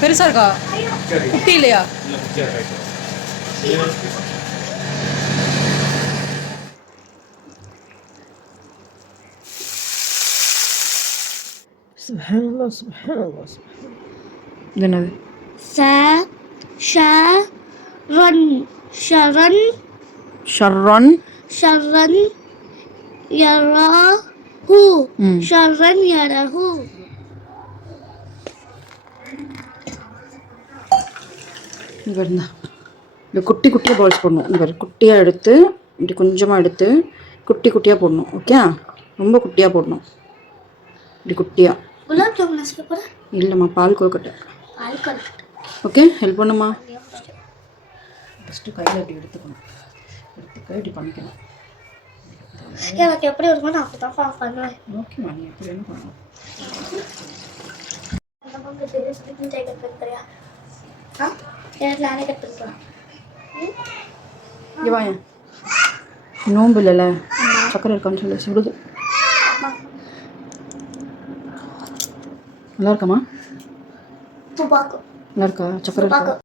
பெருசா இருக்கா? குட்டி இல்லையா? சுப்ஹானல்லாஹ் சுப்ஹானல்லாஹ். இது என்னது? ஷரன் ஷரன் ஷர்ரன் ஷரன் யரஹு ஷரன் யரஹு. இங்கே இருந்தா இந்த குட்டி குட்டியாக பால்ஸ் போடணும். இங்கே குட்டியாக எடுத்து இப்படி கொஞ்சமாக எடுத்து குட்டி குட்டியாக போடணும். ஓகே, ரொம்ப குட்டியாக போடணும். இப்படி குட்டியாக. குலாப் ஜாமுன் சாப்பிட இல்லைம்மா, பால் கொழுக்கட்டை. ஓகே, ஹெல்ப் பண்ணுமா? ஃபஸ்ட்டு கையில் இப்படி எடுத்துக்கணும். எடுத்துக்க இப்படி பண்ணிக்கணும். எனக்கு எப்படி இருக்குமோ நான் அப்படி தான் பண்ணுவேன். ஓகேம்மா, நீ எப்படி வேணும் பண்ணணும். நானே கற்றுக்கலாம். இங்கே வாங்க. நோம்பு இல்லைல்ல, சக்கரை இருக்கான்னு சொல்லி சுடுது. நல்லா இருக்காம்மா? துப்பாக்கு நல்லா இருக்கா? சக்கரை இருக்கா?